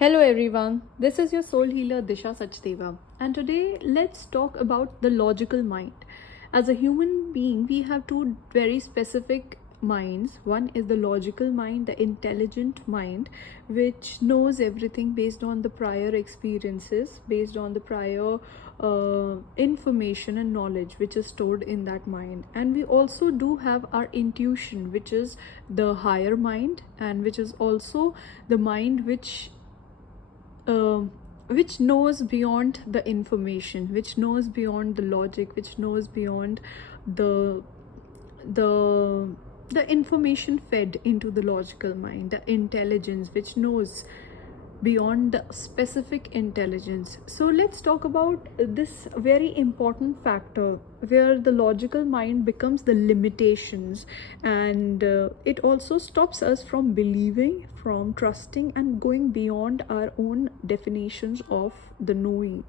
Hello everyone, this is your soul healer DISHA SACHDEVA, and today let's talk about the logical mind. As a human being, we have two very specific minds. One is the logical mind, the intelligent mind, which knows everything based on the prior experiences, based on the prior information and knowledge which is stored in that mind. And we also do have our intuition, which is the higher mind, and which is also the mind which knows beyond the information, which knows beyond the logic, which knows beyond the the the information fed into the logical mind, the intelligence which knows beyond the specific intelligence. So let's talk about this very important factor where the logical mind becomes the limitations, and it also stops us from believing, from trusting, and going beyond our own definitions of the knowing.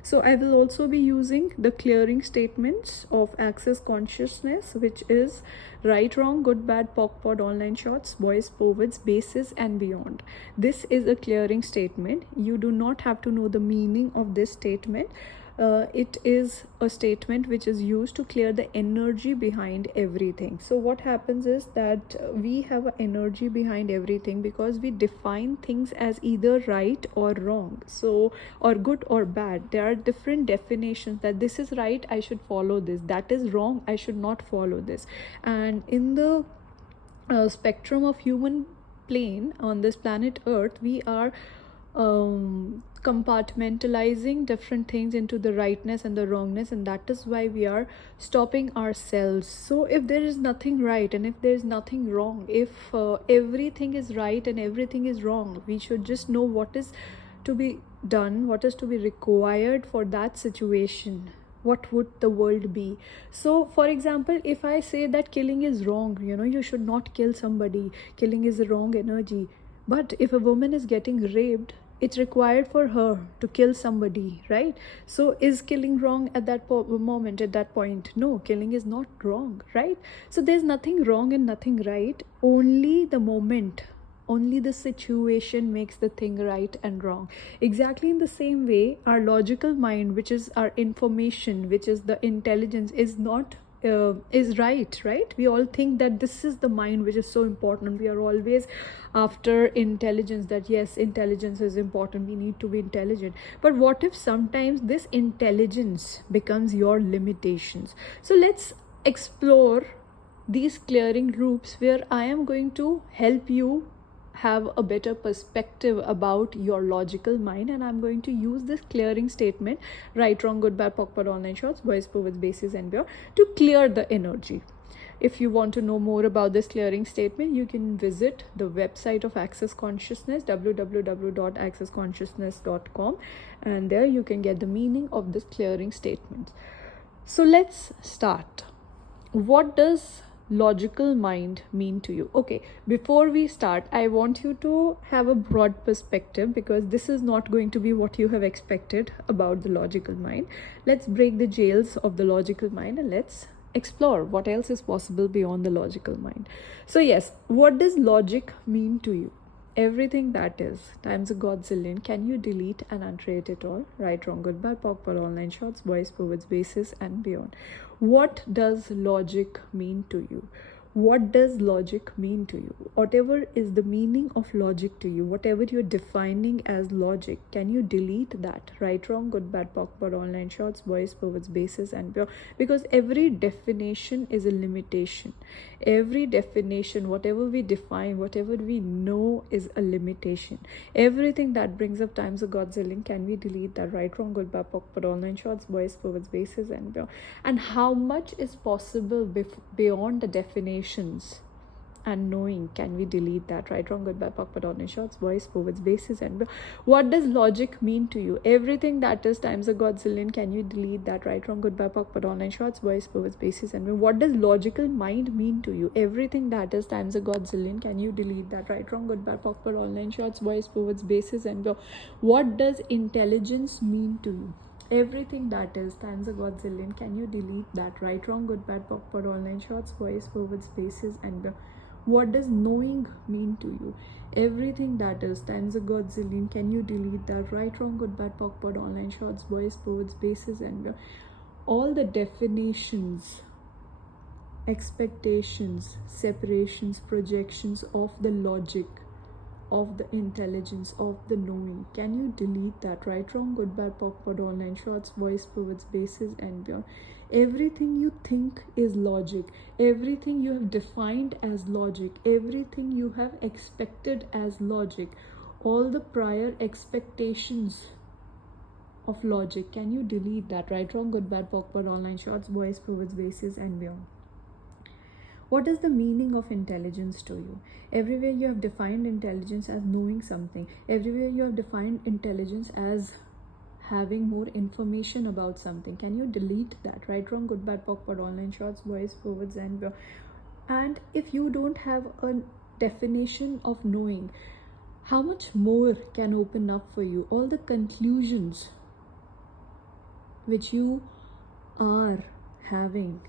So I will also be using the clearing statements of access consciousness, which is right, wrong, good, bad, POC, pod, online shots, boys, poets, bases, and beyond. This is a clearing statement. You do not have to know the meaning of this statement. It is a statement which is used to clear the energy behind everything. So what happens is that we have an energy behind everything because we define things as either right or wrong, so or good or bad. There are different definitions that this is right, I should follow this, that is wrong, I should not follow this. And in the spectrum of human plane on this planet Earth, we are compartmentalizing different things into the rightness and the wrongness, and that is why we are stopping ourselves. So if there is nothing right and if there is nothing wrong, if everything is right and everything is wrong, we should just know what is to be done, what is to be required for that situation. What would the world be? So for example, if I say that killing is wrong, you should not kill somebody, killing is a wrong energy. But if a woman is getting raped, it's required for her to kill somebody, right? So is killing wrong at that moment, at that point? No, killing is not wrong, right? So there's nothing wrong and nothing right. Only the moment, only the situation makes the thing right and wrong. Exactly in the same way, our logical mind, which is our information, which is the intelligence, is not is right. We all think that this is the mind which is so important. We are always after intelligence, that yes, intelligence is important, we need to be intelligent. But what if sometimes this intelligence becomes your limitations? So let's explore these clearing groups where I am going to help you have a better perspective about your logical mind, and I'm going to use this clearing statement, right, wrong, good, bad, POC, pod, online shots, boys, poets, bases, and beyond, to clear the energy. If you want to know more about this clearing statement, you can visit the website of Access Consciousness, www.accessconsciousness.com, and there you can get the meaning of this clearing statement. So let's start. What does logical mind mean to you? Okay, before we start, I want you to have a broad perspective, because this is not going to be what you have expected about the logical mind. Let's break the jails of the logical mind and let's explore what else is possible beyond the logical mind. So yes, what does logic mean to you? Everything that is times a godzillion. Can you delete and uncreate it all? Right, wrong, good, bad, POC, pod, online shots, boys, poets, bases, and beyond. What does logic mean to you? What does logic mean to you? Whatever is the meaning of logic to you, whatever you're defining as logic, can you delete that? Right, wrong, good, bad, POC, pod, online shots, boys, poets, bases, and beyond. Because every definition is a limitation. Every definition, whatever we define, whatever we know, is a limitation. Everything that brings up times a godzillion, can we delete that? Right, wrong, good, bad, POC, pod, online shots, boys, poets, bases, and beyond. And how much is possible beyond the definitions and knowing? Can we delete that? Right, wrong, good, bad, POC, pod, online shots, boys, poets, bases, and beyond. What does logic mean to you? Everything that is times a godzillion, can you delete that? Right, wrong, good, bad, POC, pod, online shots, boys, poets, bases, and beyond. What does logical mind mean to you? Everything that is times a godzillion, can you delete that? Right, wrong, good, bad, POC, pod, online shots, boys, poets, bases, and beyond. What does intelligence mean to you? Everything that is times a godzillion, can you delete that? Right, wrong, good, bad, POC, pod, online shots, boys, poets, bases, and beyond. What does knowing mean to you? Everything that is times a godzillion. Can you delete that? Right, wrong, good, bad, POC, POD, online shorts, boys, poets, bases, and beyond. All the definitions, expectations, separations, projections of the logic, of the intelligence, of the knowing. Can you delete that? Right, wrong, good, bad, POC, POD, online shorts, voice, poets, bases, and beyond. Everything you think is logic, everything you have defined as logic, everything you have expected as logic, all the prior expectations of logic. Can you delete that? Right, wrong, good, bad, POC, POD, online shorts, voice, poets, bases, and beyond. What is the meaning of intelligence to you? Everywhere you have defined intelligence as knowing something. Everywhere you have defined intelligence as having more information about something. Can you delete that? Right, wrong, good, bad, POC, POD, online shorts, voice, forwards, and beyond. And if you don't have a definition of knowing, how much more can open up for you? All the conclusions which you are having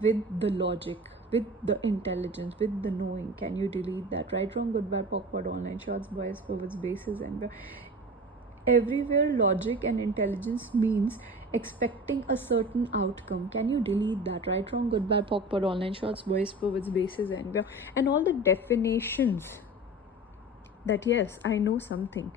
with the logic, with the intelligence, with the knowing. Can you delete that? Right, wrong, good, bad, POC, POD, online shorts, voice, forwards, bases, and beyond. Everywhere logic and intelligence means expecting a certain outcome. Can you delete that? Right, wrong, good, bad, POC, POD, online shorts, voice, forwards, bases, and beyond. And all the definitions that yes, I know something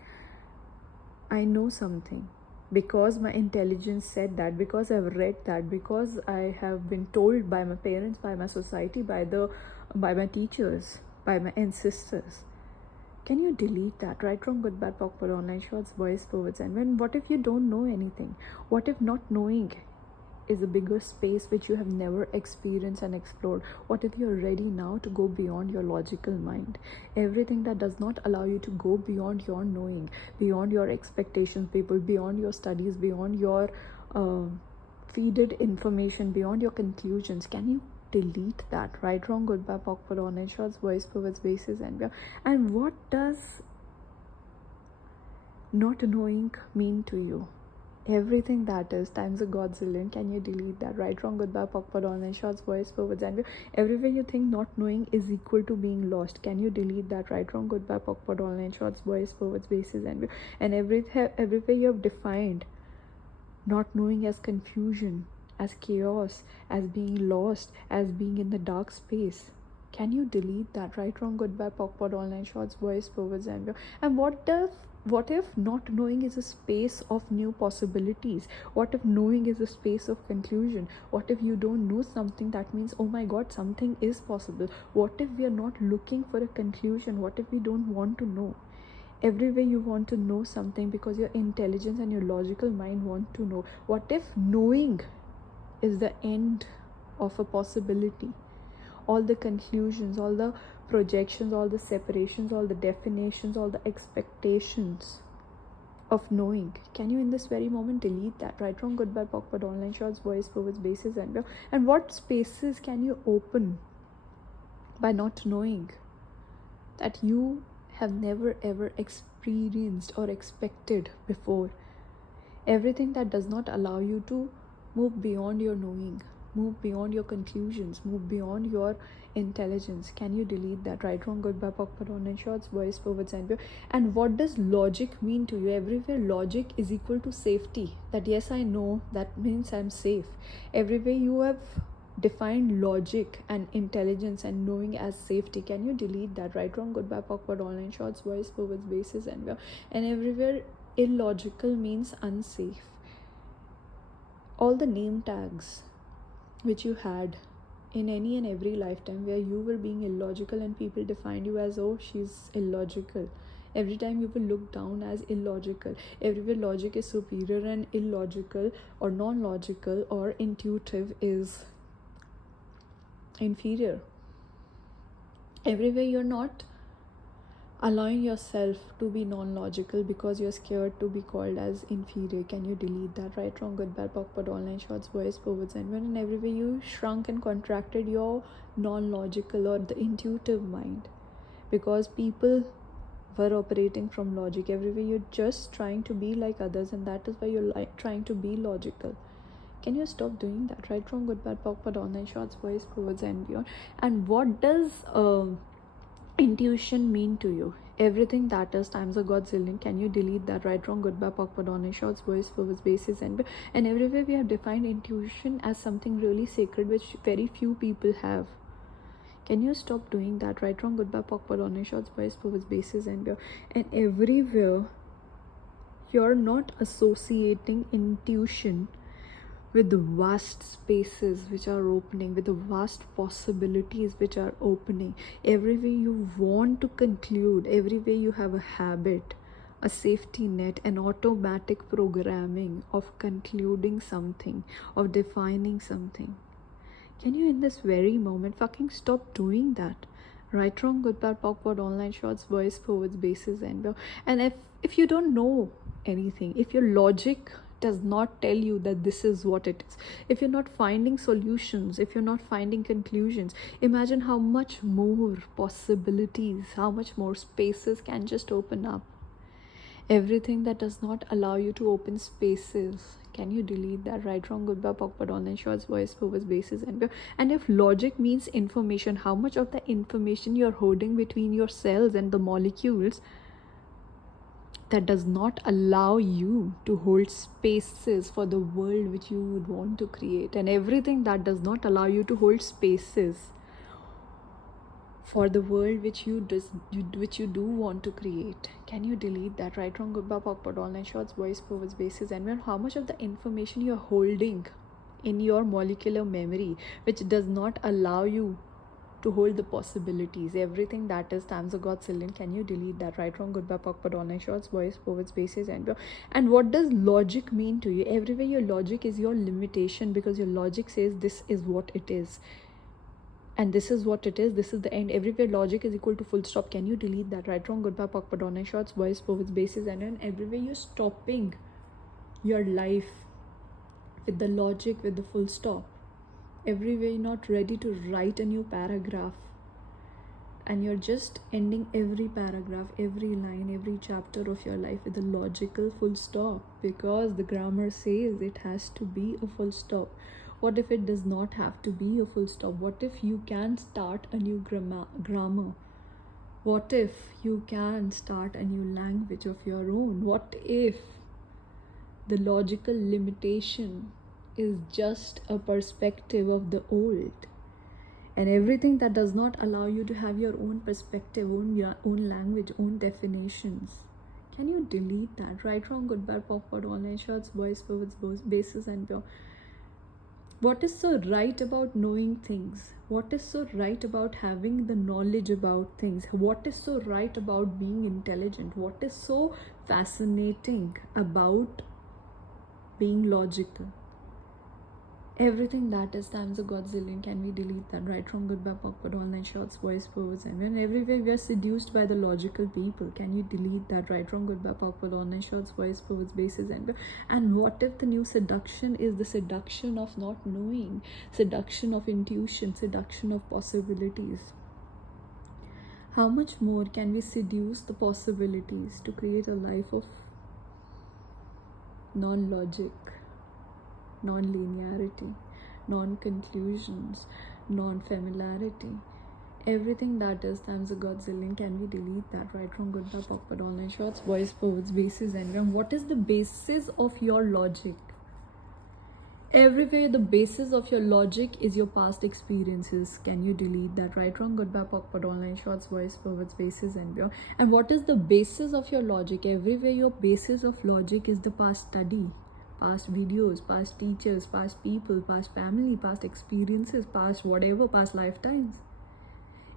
because my intelligence said that, because I've read that, because I have been told by my parents, by my society, by my teachers, by my ancestors. Can you delete that? Right, wrong, good, bad, POC, POD, online shorts, voice, forwards, and when. What if you don't know anything? What if not knowing is a bigger space which you have never experienced and explored? What if you're ready now to go beyond your logical mind? Everything that does not allow you to go beyond your knowing, beyond your expectations, people, beyond your studies, beyond your feeded information, beyond your conclusions. Can you delete that? Right, wrong, good, bad, POC, POD, online shorts, voice, forwards, bases, and beyond. And what does not knowing mean to you? Everything that is times a godzillion. Can you delete that? Right, wrong, good, bad, POC, POD, online shorts, voice, forwards, and beyond. Everywhere you think not knowing is equal to being lost. Can you delete that? Right, wrong, good, bad, POC, POD, online shorts, voice, forwards, bases, and beyond. And everywhere you have defined not knowing as confusion, as chaos, as being lost, as being in the dark space. Can you delete that? Right, wrong, good, bad, POC, POD, online shorts, voice, forwards, and beyond. And what if not knowing is a space of new possibilities? What if knowing is a space of conclusion? What if you don't know something? That means, oh my god, something is possible. What if we are not looking for a conclusion? What if we don't want to know? Everywhere you want to know something because your intelligence and your logical mind want to know. What if knowing is the end of a possibility? All the conclusions, all the projections, all the separations, all the definitions, all the expectations of knowing. Can you in this very moment delete that? Right, wrong, good, bad, POC, POD, online shorts, voice, forwards, bases, and beyond. And what spaces can you open by not knowing that you have never ever experienced or expected before? Everything that does not allow you to move beyond your knowing, move beyond your conclusions, move beyond your intelligence. Can you delete that? Right, wrong, good, bad, POC, POD, online shorts, voice, forwards, and beyond. And what does logic mean to you? Everywhere logic is equal to safety. That yes, I know, that means I'm safe. Everywhere you have defined logic and intelligence and knowing as safety. Can you delete that? Right, wrong, good, bad, POC, POD, online shorts, voice, forwards, bases, and beyond. And everywhere illogical means unsafe. All the name tags which you had in any and every lifetime where you were being illogical and people defined you as, oh, she's illogical. Every time you will look down as illogical. Everywhere logic is superior and illogical or non-logical or intuitive is inferior. Everywhere you're not allowing yourself to be non-logical because you're scared to be called as inferior. Can you delete that? Right, wrong, good, bad, POC, POD, online shorts, voice, forwards, and when. And everywhere you shrunk and contracted your non-logical or the intuitive mind because people were operating from logic. Everywhere you're just trying to be like others, and that is why you're trying to be logical. Can you stop doing that? Right, wrong, good, bad, POC, POD, online, shorts, voice, words, and beyond. And what does intuition mean to you? Everything that is times a godzillion. Can you delete that? Right, wrong, good, bad, POC, POD, online, shorts, voice, words, basis, and beyond. And everywhere we have defined intuition as something really sacred, which very few people have. Can you stop doing that? Right, wrong, good, bad, POC, POD, online, shorts, voice, words, basis, and beyond. And everywhere you're not associating intuition with the vast spaces which are opening, with the vast possibilities which are opening. Every way you want to conclude, every way you have a habit, a safety net, an automatic programming of concluding something, of defining something. Can you in this very moment fucking stop doing that? Right, wrong, good, bad, POC, POD, online, shorts, voice, forwards, bases, and beyond. And if you don't know anything, if your logic does not tell you that this is what it is, if you're not finding solutions, if you're not finding conclusions, imagine how much more possibilities, how much more spaces can just open up. Everything that does not allow you to open spaces, can you delete that? Right, wrong, good, bad, POC, POD, online, shorts, voice, forwards, bases, and beyond. And if logic means information, how much of the information you're holding between your cells and the molecules that does not allow you to hold spaces for the world which you would want to create, and everything that does not allow you to hold spaces for the world which you do want to create. Can you delete that? Right, wrong, good, bad, POC, POD, online, shorts, voice, forwards, bases, and how much of the information you're holding in your molecular memory which does not allow you to hold the possibilities, everything that is times a godzillion. Can you delete that? Right, wrong, good, bad, POC, POD, online, shorts, voice, forwards, bases, and beyond. And what does logic mean to you? Everywhere your logic is your limitation, because your logic says this is what it is, and this is what it is, this is the end. Everywhere logic is equal to full stop. Can you delete that? Right, wrong, good, bad, POC, POD, online, shorts, voice, forwards, bases, and then everywhere you're stopping your life with the logic, with the full stop. Everywhere you're not ready to write a new paragraph, and you're just ending every paragraph, every line, every chapter of your life with a logical full stop, because the grammar says it has to be a full stop. What if it does not have to be a full stop? What if you can start a new grammar? What if you can start a new language of your own? What if the logical limitation is just a perspective of the old, and everything that does not allow you to have your own perspective, own language, own definitions? Can you delete that? Right, wrong, good, bad, POC, POD, online, shorts, voice, forwards, bases, and beyond. What is so right about knowing things? What is so right about having the knowledge about things? What is so right about being intelligent? What is so fascinating about being logical? Everything that is times a godzillion. Can we delete that? Right, wrong, good, bad, POC, POD, online, shorts, voice, forwards, and when everywhere we are seduced by the logical people. Can you delete that? Right, wrong, good, bad, POC, POD, online, shorts, voice, forwards, bases, and what if the new seduction is the seduction of not knowing, seduction of intuition, seduction of possibilities? How much more can we seduce the possibilities to create a life of non-logic, non-linearity, non-conclusions, non-familiarity? Everything that is times a godzillion. Can we delete that? Right, wrong, good, bad, POC, POD, online, shorts, voice, forwards, bases, and what is the basis of your logic? Everywhere the basis of your logic is your past experiences. Can you delete that? Right, wrong, good, bad, POC, POD, online, shorts, voice, forwards, bases, and beyond. And what is the basis of your logic? Everywhere your basis of logic is the past study, past videos, past teachers, past people, past family, past experiences, past whatever, past lifetimes.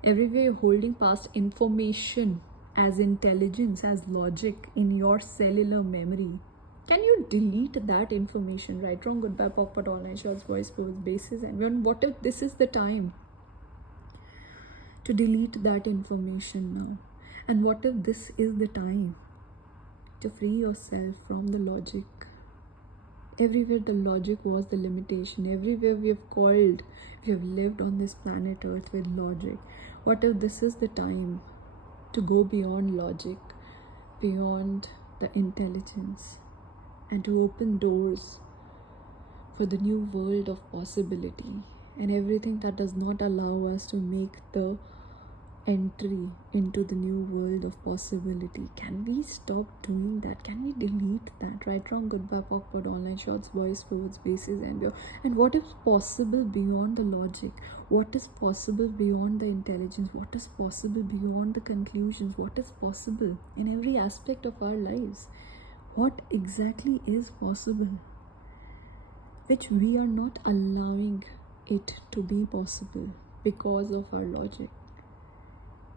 Everywhere you're holding past information as intelligence, as logic in your cellular memory. Can you delete that information? Right, wrong, good, bad, POC, POD, online, shorts, voice, forwards, bases, and what if this is the time to delete that information now? And what if this is the time to free yourself from the logic? Everywhere the logic was the limitation. Everywhere we have lived on this planet Earth with logic. What if this is the time to go beyond logic, beyond the intelligence, and to open doors for the new world of possibility, and everything that does not allow us to make the entry into the new world of possibility. Can we stop doing that? Can we delete that? Right, wrong, goodbye, awkward, online shorts, voice, forwards, bases, and beyond. And what is possible beyond the logic? What is possible beyond the intelligence? What is possible beyond the conclusions? What is possible in every aspect of our lives? What exactly is possible, which we are not allowing it to be possible because of our logic?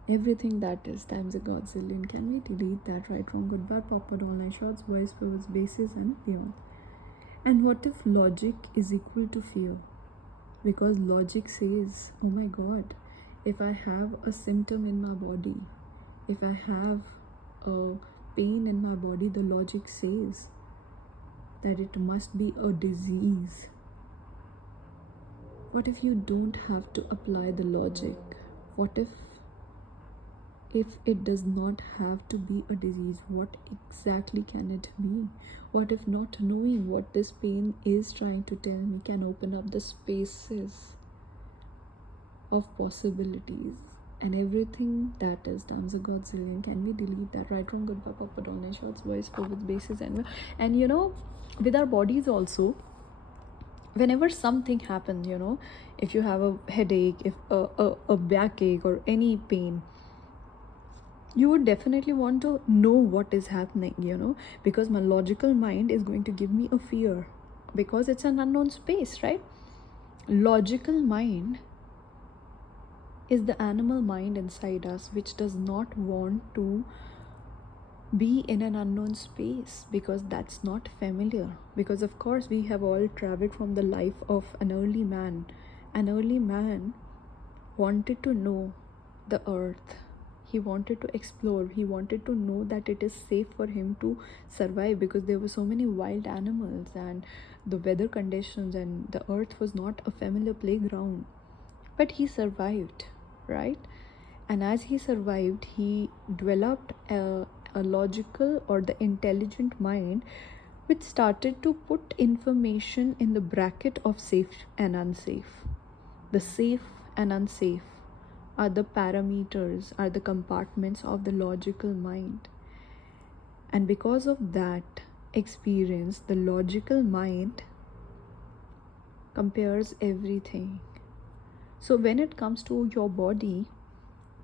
Everything that is times a godzillion. Can we delete that? Right, wrong, goodbye, pop-up, online shorts, voice, forwards, bases, and beyond. And what if logic is equal to fear? Because logic says, oh my god, if I have a symptom in my body, if I have a pain in my body, the logic says that it must be a disease. What if you don't have to apply the logic? What if it does not have to be a disease? What exactly can it be? What if not knowing what this pain is trying to tell me can open up the spaces of possibilities? And everything that is times a godzillion. Can we delete that? Right, wrong, goodbye, pop-up, online shorts, voice, forwards, bases, and you know, with our bodies also, whenever something happens, you know, if you have a headache, if a backache or any pain, you would definitely want to know what is happening, you know, because my logical mind is going to give me a fear because it's an unknown space, right? Logical mind is the animal mind inside us, which does not want to be in an unknown space because that's not familiar. Because of course we have all traveled from the life of an early man. An early man wanted to know the earth. He wanted to explore. He wanted to know that it is safe for him to survive because there were so many wild animals and the weather conditions, and the earth was not a familiar playground. But he survived, right? And as he survived, he developed a logical or the intelligent mind which started to put information in the bracket of safe and unsafe. The safe and unsafe are the parameters, are the compartments of the logical mind. And because of that experience, the logical mind compares everything. So when it comes to your body,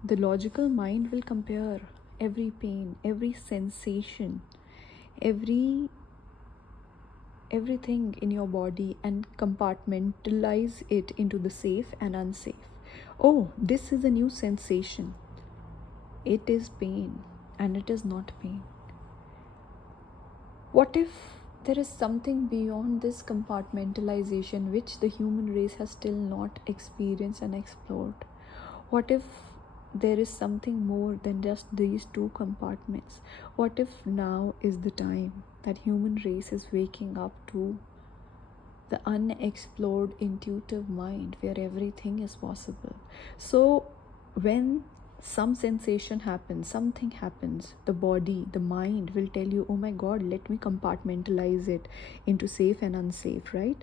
the logical mind will compare every pain, every sensation, everything in your body and compartmentalize it into the safe and unsafe. Oh, this is a new sensation. It is pain and it is not pain. What if there is something beyond this compartmentalization which the human race has still not experienced and explored? What if there is something more than just these two compartments? What if now is the time that human race is waking up to the unexplored intuitive mind where everything is possible? So when some sensation happens, something happens, the body, the mind will tell you, oh my god, let me compartmentalize it into safe and unsafe, right?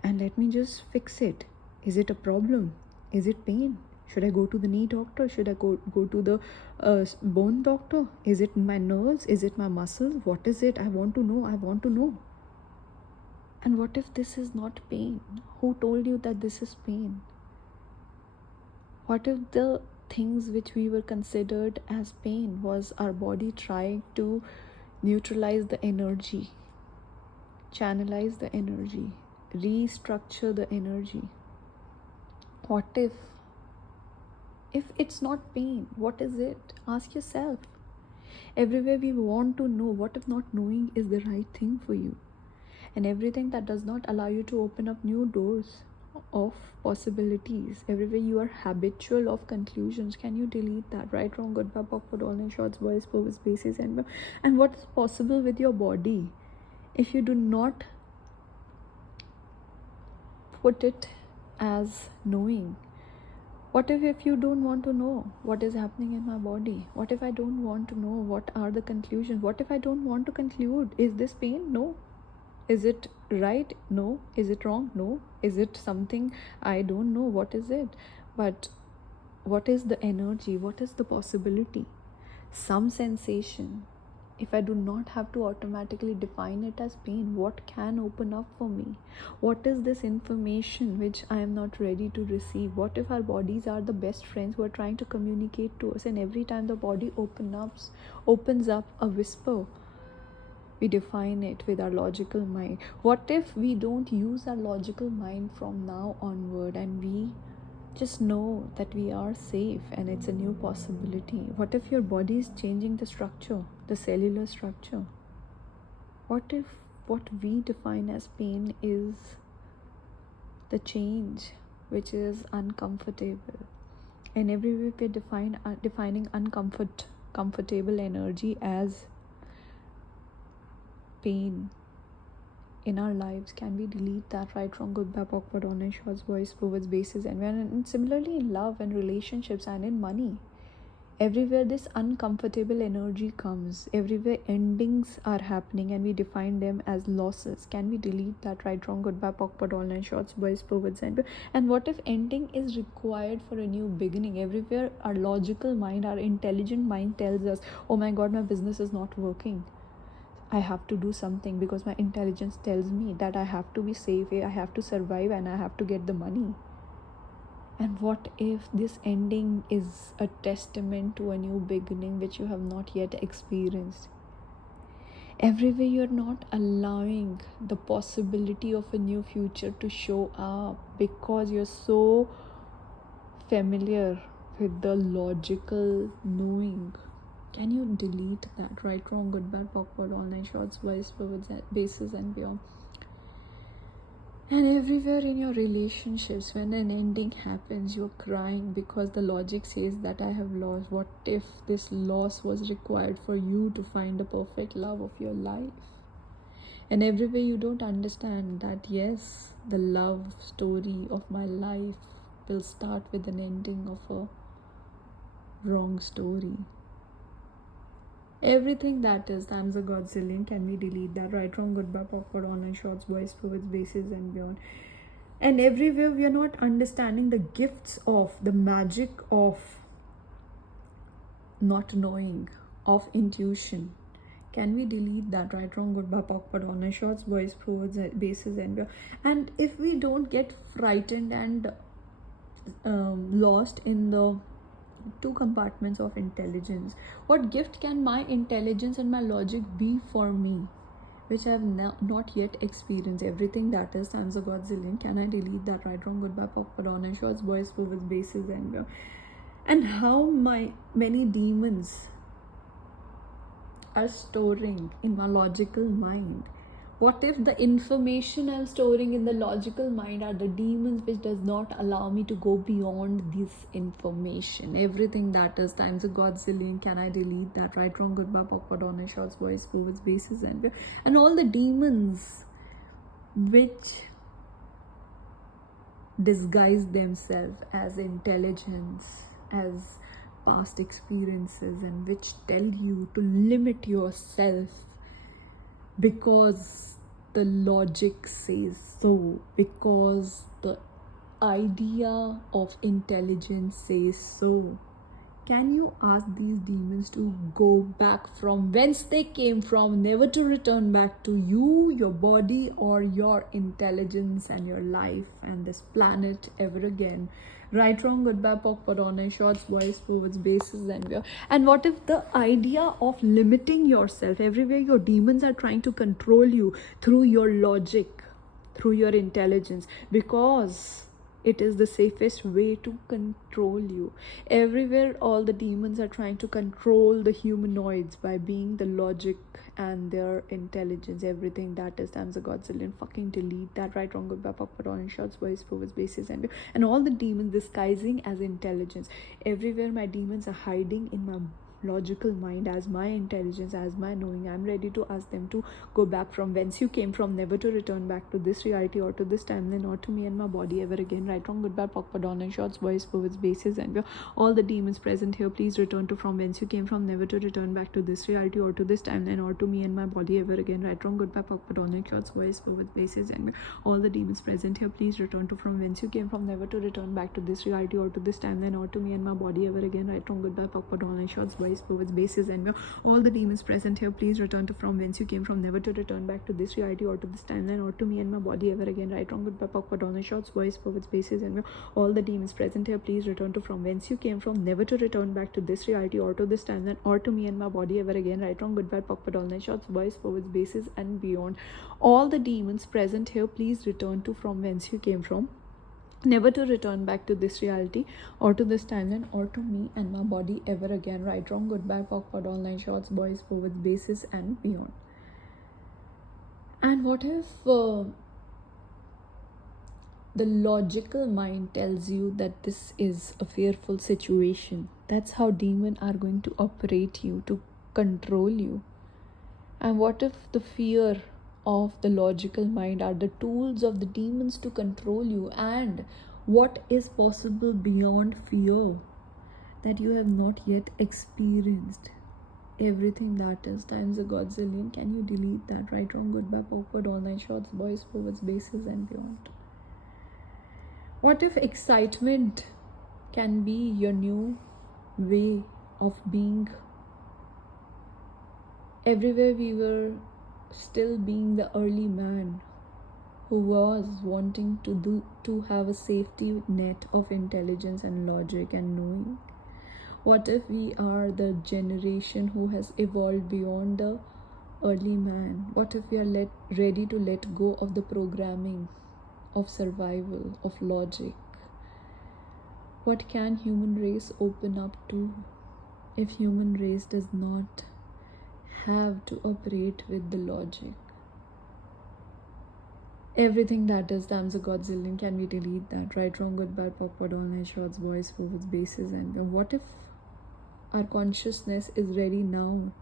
And let me just fix it. Is it a problem? Is it pain? Should I go to the knee doctor? Should I go to the bone doctor? Is it my nerves? Is it my muscles? What is it? I want to know. And what if this is not pain? Who told you that this is pain? What if the things which we were considered as pain was our body trying to neutralize the energy, channelize the energy, restructure the energy? What if it's not pain? What is it? Ask yourself. Everywhere we want to know, what if not knowing is the right thing for you? And everything that does not allow you to open up new doors of possibilities, everywhere you are habitual of conclusions, can you delete that? Right, wrong, goodbye, awkward, online shorts, voice, purpose, basis, and what is possible with your body if you do not put it as knowing? What if you don't want to know what is happening in my body? What if I don't want to know what are the conclusions? What if I don't want to conclude? Is this pain? No. Is it right? No. Is it wrong? No. Is it something I don't know? What is it? But what is the energy? What is the possibility? Some sensation. If I do not have to automatically define it as pain, what can open up for me? What is this information which I am not ready to receive? What if our bodies are the best friends who are trying to communicate to us, and every time the body opens up a whisper, we define it with our logical mind? What if we don't use our logical mind from now onward, and we just know that we are safe and it's a new possibility? What if your body is changing the structure, the cellular structure? What if what we define as pain is the change which is uncomfortable? And everywhere we're defining comfortable energy as pain in our lives. Can we delete that? Right, wrong, good, bad, awkward, honest, shorts, boys, forwards, bases, and similarly in love and relationships and in money. Everywhere this uncomfortable energy comes, everywhere endings are happening and we define them as losses. Can we delete that? Right, wrong, good, bad, awkward, online, shorts, boys, forwards, and what if ending is required for a new beginning? Everywhere our logical mind, our intelligent mind tells us, oh my god, my business is not working, I have to do something, because my intelligence tells me that I have to be safe, I have to survive, and I have to get the money. And what if this ending is a testament to a new beginning which you have not yet experienced? Everywhere you're not allowing the possibility of a new future to show up because you're so familiar with the logical knowing. Can you delete that? Right, wrong, good, bad, awkward, online, shorts, boys, forwards, bases, and beyond. And everywhere in your relationships, when an ending happens, you're crying because the logic says that I have lost. What if this loss was required for you to find the perfect love of your life? And everywhere you don't understand that, yes, the love story of my life will start with an ending of a wrong story. Everything that is times a godzillion. Can we delete that? Right, wrong, good, bad, awkward, online, shorts, boys, forwards, bases, and beyond. And everywhere we are not understanding the gifts of the magic of not knowing, of intuition. Can we delete that? Right, wrong, good, bad, awkward, online, shorts, boys, forwards, bases, and beyond. And if we don't get frightened and lost in the two compartments of intelligence, what gift can my intelligence and my logic be for me, which I have not yet experienced? Everything that is times a godzillion. Can I delete that? Right, wrong, good, bad, awkward, honest, shorts, boys, forwards, bases, and beyond. And how many demons are storing in my logical mind? What if the information I'm storing in the logical mind are the demons which does not allow me to go beyond this information? Everything that is times a godzillion. Can I delete that? Right, wrong, good, bad, awkward, honest, shorts, boys, forwards, bases, and all the demons which disguise themselves as intelligence, as past experiences, and which tell you to limit yourself because the logic says so, because the idea of intelligence says so. Can you ask these demons to go back from whence they came from, never to return back to you, your body, or your intelligence and your life and this planet ever again? Right, wrong, good, bad, awkward, honest, shorts, boys, forwards, bases, and beyond. And what if the idea of limiting yourself, everywhere your demons are trying to control you through your logic, through your intelligence, because it is the safest way to control you. Everywhere all the demons are trying to control the humanoids by being the logic and their intelligence. Everything that is times a godzillion. Fucking delete that. Right, wrong, good, bad, awkward, orange, shorts, boys, forwards, bases, and all the demons disguising as intelligence. Everywhere my demons are hiding in my logical mind, as my intelligence, as my knowing, I'm ready to ask them to go back from whence you came from, never to return back to this reality or to this timeline or to me and my body ever again. Right, wrong, good, bad, POC, POD, online, shorts, boys, forwards, bases, and beyond. All the demons present here, please return to from whence you came from, never to return back to this reality or to this timeline or to me and my body ever again. Right, wrong, good, bad, POC, POD, online, shorts, boys, forwards, bases, and beyond. All the demons present here, please return to from whence you came from, never to return back to this reality or to this timeline or to me and my body ever again. Right, wrong, good, bad, POC, POD, online, shorts, boys, forwards, bases, and beyond. All the demons present here, please return to from whence you came from, never to return back to this reality or to this timeline or to me and my body ever again. Right, wrong, good, bad, POC, POD, online, shorts, boys, forwards, bases, and beyond. All the demons present here, please return to from whence you came from, never to return back to this reality or to this timeline or to me and my body ever again. Right, wrong, good, bad, POC, POD, online, shorts, boys, forwards, bases, and beyond. All the demons present here, please return to from whence you came from, never to return back to this reality or to this timeline or to me and my body ever again. Right, wrong, good, bad, POC, POD, online, shorts, boys, forwards, bases, and beyond. And what if the logical mind tells you that this is a fearful situation? That's how demons are going to operate you, to control you. And what if the fear of the logical mind are the tools of the demons to control you? And what is possible beyond fear that you have not yet experienced? Everything that is times a godzillion. Can you delete that? Right, wrong, good, bad, awkward, online, shorts, boys, forwards, bases, and beyond. What if excitement can be your new way of being? Everywhere we were still being the early man who was wanting to have a safety net of intelligence and logic and knowing. What if we are the generation who has evolved beyond the early man? What if we are ready to let go of the programming of survival, of logic? What can human race open up to if human race does not have to operate with the logic? Everything that is times a godzillion. Can we delete that? Right, wrong, good, bad, POC, POD, online, shorts, boys, forwards, bases, and what if our consciousness is ready now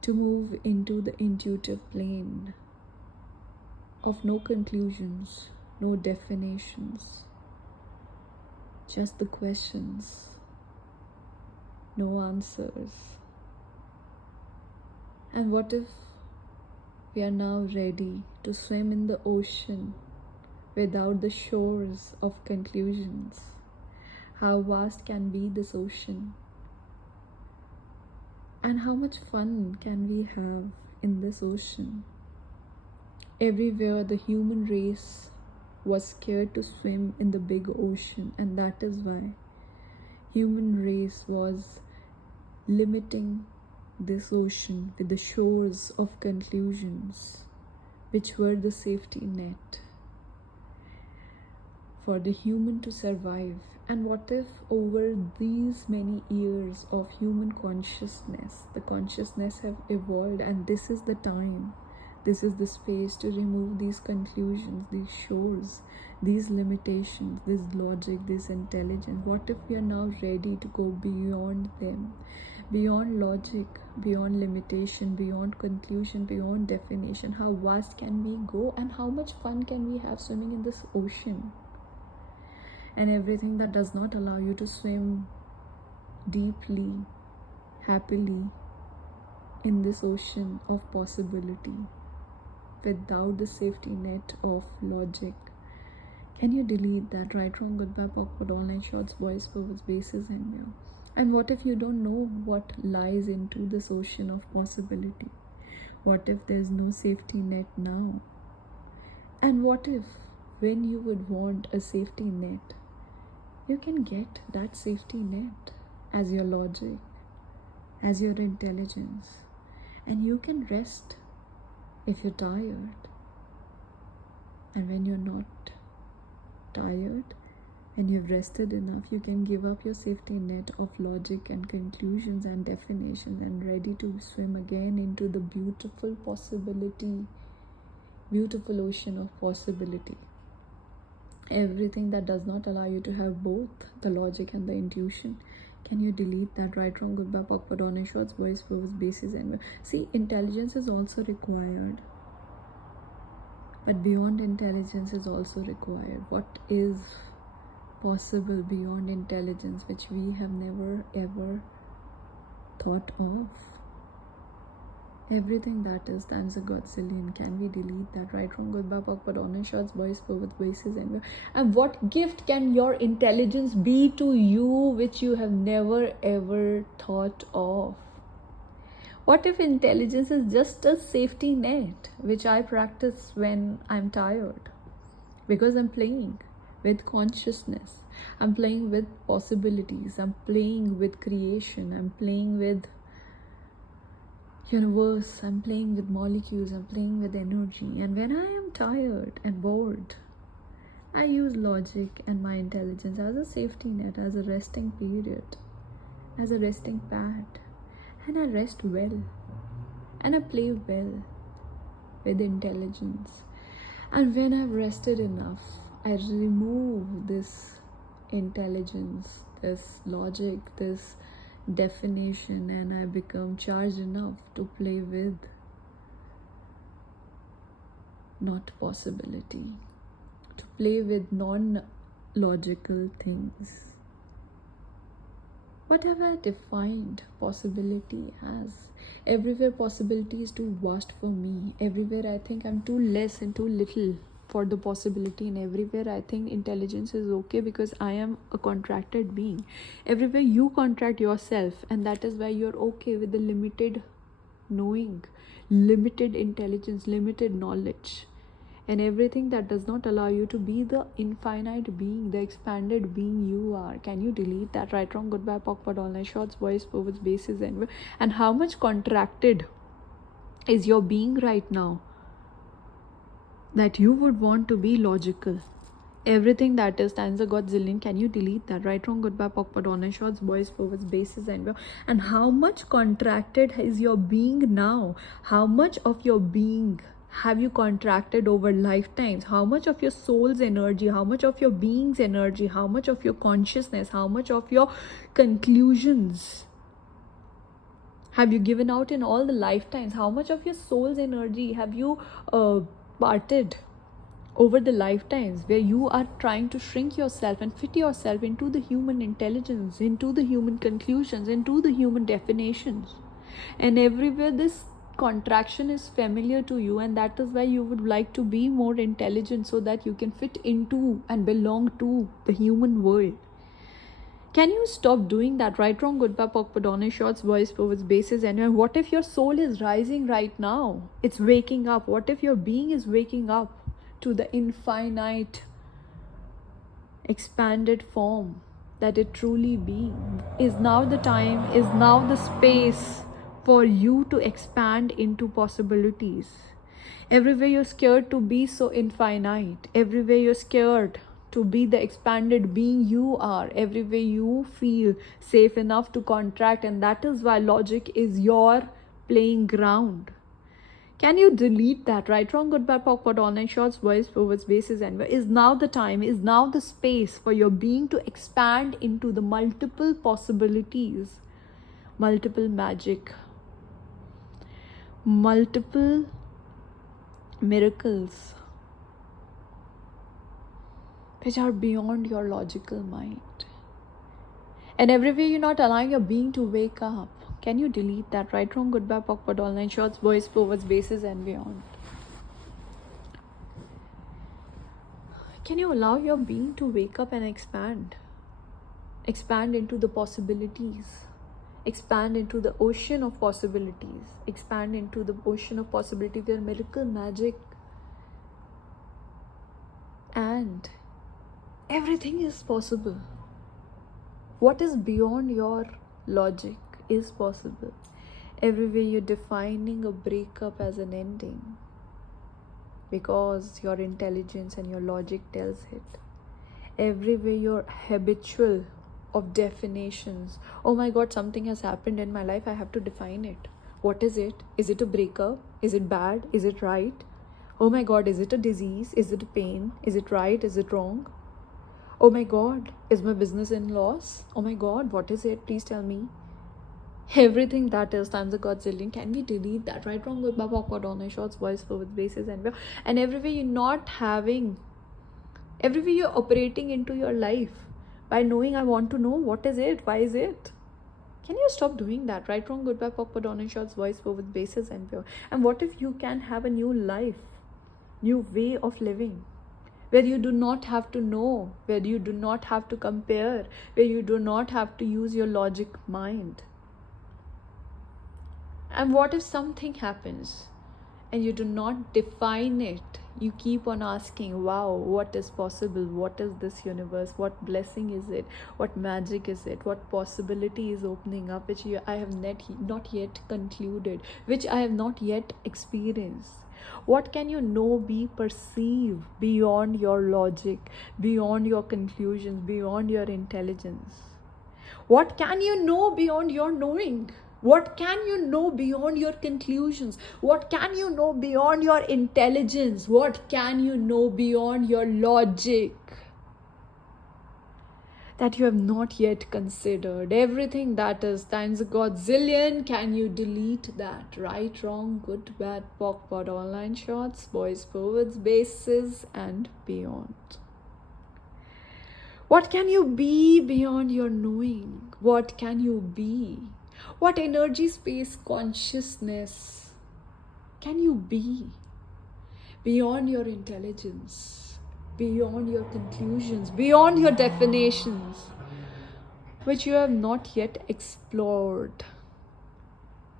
to move into the intuitive plane of no conclusions, no definitions, just the questions, no answers? And what if we are now ready to swim in the ocean without the shores of conclusions? How vast can be this ocean? And how much fun can we have in this ocean? Everywhere the human race was scared to swim in the big ocean, and that is why human race was limiting this ocean with the shores of conclusions, which were the safety net for the human to survive. And what if over these many years of human consciousness, the consciousness have evolved, and this is the time, this is the space to remove these conclusions, these shores, these limitations, this logic, this intelligence? What if we are now ready to go beyond them, beyond logic, beyond limitation, beyond conclusion, beyond definition? How vast can we go, and how much fun can we have swimming in this ocean? And everything that does not allow you to swim deeply, happily in this ocean of possibility without the safety net of logic. Can you delete that? Right, wrong, good, bad, POC, POD, online, shorts, boys, forwards, bases, and beyond. And what if you don't know what lies into this ocean of possibility? What if there's no safety net now? And what if when you would want a safety net, you can get that safety net as your logic, as your intelligence, and you can rest if you're tired. And when you're not tired and you've rested enough, you can give up your safety net of logic and conclusions and definitions and ready to swim again into the beautiful possibility, beautiful ocean of possibility. Everything that does not allow you to have both the logic and the intuition Can you delete that? Right, wrong, good, bad, awkward, honest, shorts, voice, purpose, basis, and see, intelligence is also required, but beyond intelligence is also required. What is possible beyond intelligence which we have never ever thought of? Everything that is times a godzillion. Can we delete that? Right, wrong, good, bad, awkward, honest, shorts, voice, purpose, basis, and what gift can your intelligence be to you which you have never ever thought of? What if intelligence is just a safety net which I practice when I'm tired? Because I'm playing with consciousness, I'm playing with possibilities, I'm playing with creation, I'm playing with universe, I'm playing with molecules, I'm playing with energy. And when I am tired and bored, I use logic and my intelligence as a safety net, as a resting period, as a resting pad. And I rest well, and I play well with intelligence. And when I've rested enough, I remove this intelligence, this logic, this definition, and I become charged enough to play with not possibility, to play with non-logical things. What have I defined possibility as? Everywhere possibility is too vast for me. Everywhere I think I'm too less and too little for the possibility, and everywhere I think intelligence is okay because I am a contracted being. Everywhere you contract yourself, and that is why you're okay with the limited knowing, limited intelligence, limited knowledge, and everything that does not allow you to be the infinite being, the expanded being you are. Can you delete that? Right, wrong, good, bad, awkward, online, shorts, voice, purpose, basis, and how much contracted is your being right now that you would want to be logical? Everything that is times a godzillion. Can you delete that? Right, wrong, good, bad, awkward, honest, shorts, voice, purpose, basis, and how much contracted is your being now? How much of your being have you contracted over lifetimes? How much of your soul's energy, how much of your being's energy, how much of your consciousness, how much of your conclusions have you given out in all the lifetimes? How much of your soul's energy have you parted over the lifetimes, where you are trying to shrink yourself and fit yourself into the human intelligence, into the human conclusions, into the human definitions? And everywhere this contraction is familiar to you, and that is why you would like to be more intelligent so that you can fit into and belong to the human world. Can you stop doing that? Right, wrong, good, bad, awkward, honest, shorts, voice, purpose, basis, and what if your soul is rising right now? It's waking up. What if your being is waking up to the infinite expanded form that it truly being? Is now the time, is now the space for you to expand into possibilities. Everywhere you're scared to be so infinite, everywhere you're scared to be the expanded being you are, everywhere you feel safe enough to contract, and that is why logic is your playing ground. Can you delete that? Right, wrong, good, bad, awkward, online, shorts, voice, purpose, basis, and is now the time, is now the space for your being to expand into the multiple possibilities, multiple magic, multiple miracles which are beyond your logical mind. And everywhere you're not allowing your being to wake up. Can you delete that? Right, wrong, good, bad, awkward, online, shorts, voice, purpose, basis, and beyond. Can you allow your being to wake up and expand into the possibilities, expand into the ocean of possibilities, expand into the ocean of possibility where miracle, magic, and everything is possible. What is beyond your logic is possible. Everywhere you're defining a breakup as an ending because your intelligence and your logic tells it. Everywhere you're habitual of definitions. Oh my God, something has happened in my life, I have to define it. What is it? Is it a breakup? Is it bad? Is it right? Oh my God, is it a disease? Is it a pain? Is it right? Is it wrong? Oh my god, is my business in loss? Oh my god, what is it? Please tell me. Everything that is times a godzillion, can we delete that? Right, wrong, good, bad, awkward, online, shorts, voice, forward, basis, and everywhere you're not having, everywhere you're operating into your life by knowing, I want to know what is it, why is it. Can you stop doing that? Right, wrong, good, bad, awkward, online, shorts, voice, forward, basis, and what if you can have a new life, new way of living, where you do not have to know, where you do not have to compare, where you do not have to use your logic mind. And what if something happens and you do not define it? You keep on asking, wow, what is possible? What is this universe? What blessing is it? What magic is it? What possibility is opening up, which I have not yet concluded, which I have not yet experienced? What can you know, be, perceive beyond your logic, beyond your conclusions, beyond your intelligence? What can you know beyond your knowing? What can you know beyond your conclusions? What can you know beyond your intelligence? What can you know beyond your logic that you have not yet considered? Everything that is times a godzillion, can you delete that? Right, wrong, good, bad, POC, pod, online, shorts, boys, forwards, bases, and beyond. What can you be beyond your knowing? What can you be? What energy, space, consciousness can you be beyond your intelligence, beyond your conclusions, beyond your definitions, which you have not yet explored?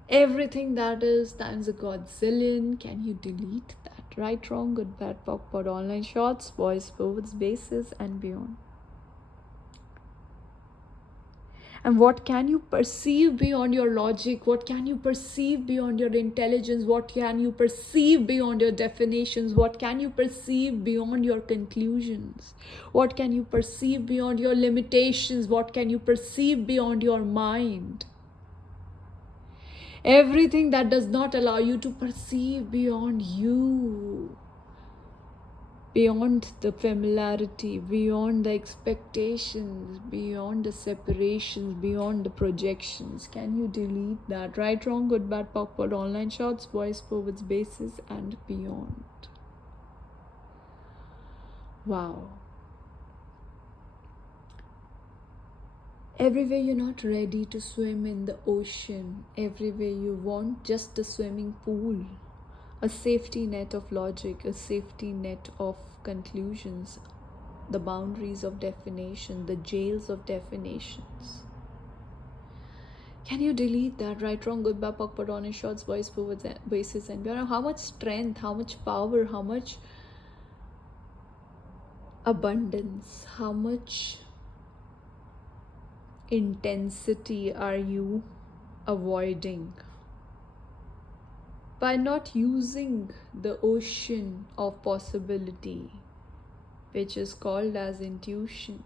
Everything that is times a godzillion, can you delete that? Right, wrong, good, bad, POC, pod, online, shorts, boys, forwards, bases, and beyond. And what can you perceive beyond your logic? What can you perceive beyond your intelligence? What can you perceive beyond your definitions? What can you perceive beyond your conclusions? What can you perceive beyond your limitations? What can you perceive beyond your mind? Everything that does not allow you to perceive beyond you, beyond the familiarity, beyond the expectations, beyond the separations, beyond the projections. Can you delete that? Right, wrong, good, bad, POC, pod, online, shorts, voice, forwards, bases, and beyond. Wow. Everywhere you're not ready to swim in the ocean, everywhere you want just a swimming pool, a safety net of logic, a safety net of conclusions, the boundaries of definition, the jails of definitions. Can you delete that? Right, wrong, good, bad, POC, pod, on, shorts, voice, forwards, bases, and beyond? How much strength, how much power, how much abundance, how much intensity are you avoiding by not using the ocean of possibility, which is called as intuition?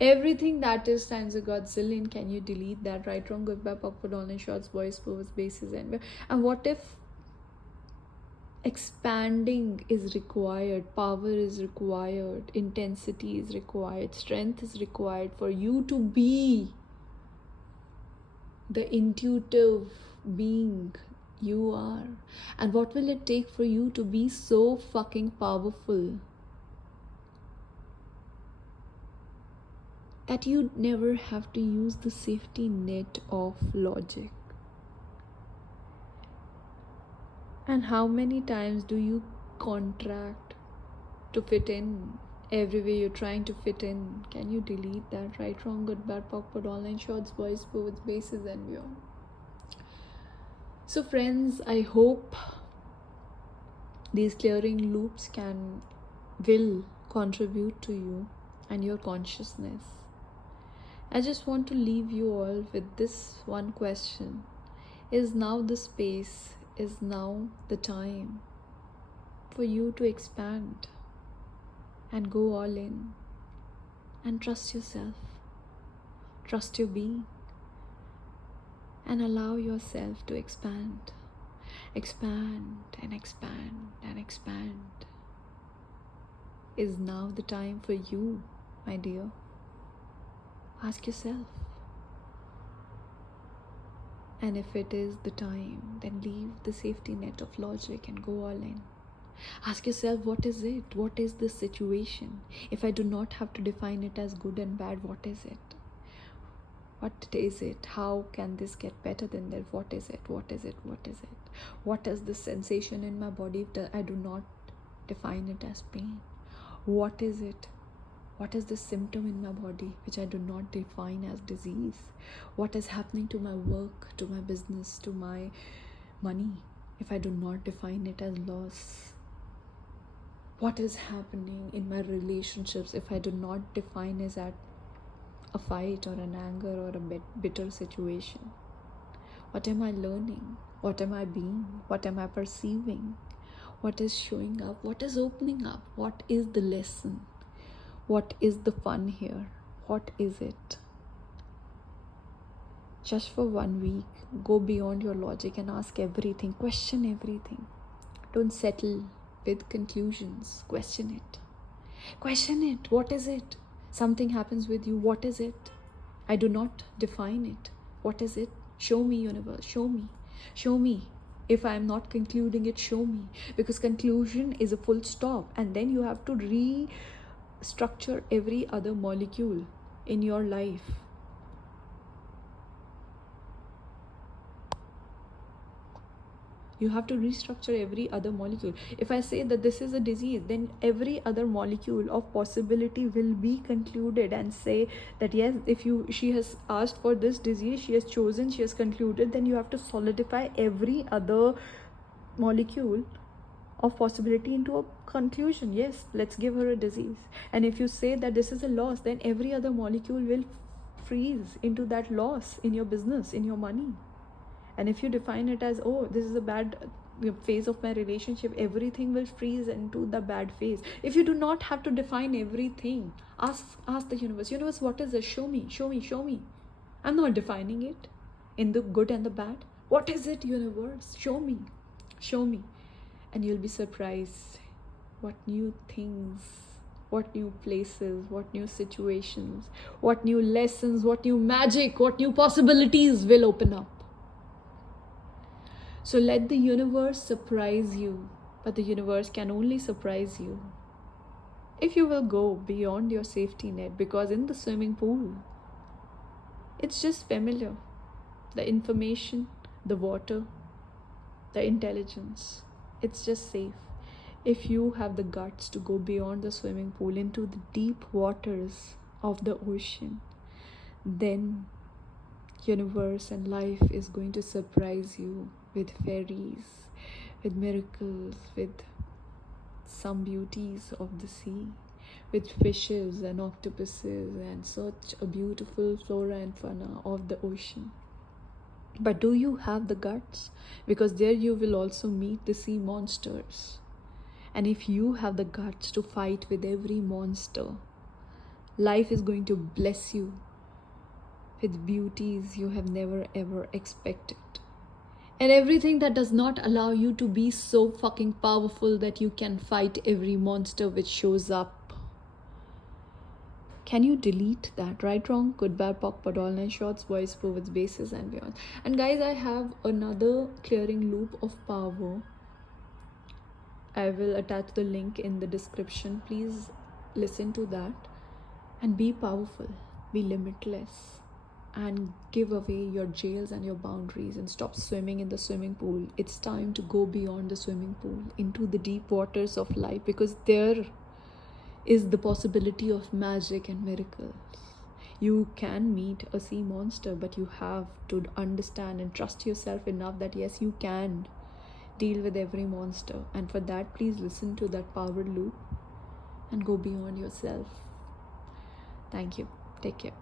Everything that is times a godzillion, can you delete that? Right, wrong, good, bad, POC, pod, online, shorts, voice, forwards, bases, and what if expanding is required, power is required, intensity is required, strength is required for you to be the intuitive being you are? And what will it take for you to be so fucking powerful that you never have to use the safety net of logic? And how many times do you contract to fit in? Everywhere you're trying to fit in, can you delete that? Right, wrong, good, bad, POC, pod, online, shorts, voice, forwards, bases, and beyond. So friends, I hope these clearing loops will contribute to you and your consciousness. I just want to leave you all with this one question. Is now the space, is now the time for you to expand and go all in and trust yourself, trust your being, and allow yourself to expand and expand and expand. Is now the time for you, my dear? Ask yourself. And if it is the time, then leave the safety net of logic and go all in. Ask yourself, what is it? What is this situation? If I do not have to define it as good and bad, what is it? What is it? How can this get better than that? What is it? What is it? What is it? What is the sensation in my body if I do not define it as pain? What is it? What is the symptom in my body which I do not define as disease? What is happening to my work, to my business, to my money if I do not define it as loss? What is happening in my relationships if I do not define it as a fight or an anger or a bitter situation? What am I learning? What am I being? What am I perceiving? What is showing up? What is opening up? What is the lesson? What is the fun here? What is it? Just for 1 week, go beyond your logic and ask everything, question everything. Don't settle with conclusions. Question it. Question it. What is it? Something happens with you. What is it? I do not define it. What is it? Show me, universe. Show me. Show me. If I am not concluding it, show me. Because conclusion is a full stop. And then you have to restructure every other molecule in your life. You have to restructure every other molecule. If I say that this is a disease, then every other molecule of possibility will be concluded and say that yes, if she has asked for this disease, she has chosen, she has concluded, then you have to solidify every other molecule of possibility into a conclusion. Yes, let's give her a disease. And if you say that this is a loss, then every other molecule will freeze into that loss in your business, in your money. And if you define it as, oh, this is a bad phase of my relationship, everything will freeze into the bad phase. If you do not have to define everything, ask the universe, what is this? Show me, show me, show me. I'm not defining it in the good and the bad. What is it, universe? Show me, show me. And you'll be surprised what new things, what new places, what new situations, what new lessons, what new magic, what new possibilities will open up. So let the universe surprise you, but the universe can only surprise you if you will go beyond your safety net, because in the swimming pool, it's just familiar. The information, the water, the intelligence, it's just safe. If you have the guts to go beyond the swimming pool into the deep waters of the ocean, then universe and life is going to surprise you with fairies, with miracles, with some beauties of the sea, with fishes and octopuses and such a beautiful flora and fauna of the ocean. But do you have the guts? Because there you will also meet the sea monsters. And if you have the guts to fight with every monster, life is going to bless you with beauties you have never ever expected. And everything that does not allow you to be so fucking powerful that you can fight every monster which shows up. Can you delete that? Right, wrong, good, bad, POC, POD, all 9 shorts, voice, forwards, bases, and beyond. And guys, I have another clearing loop of power. I will attach the link in the description. Please listen to that and be powerful, be limitless. And give away your jails and your boundaries and stop swimming in the swimming pool. It's time to go beyond the swimming pool into the deep waters of life, because there is the possibility of magic and miracles. You can meet a sea monster, but you have to understand and trust yourself enough that yes, you can deal with every monster. And for that, please listen to that power loop and go beyond yourself. Thank you. Take care.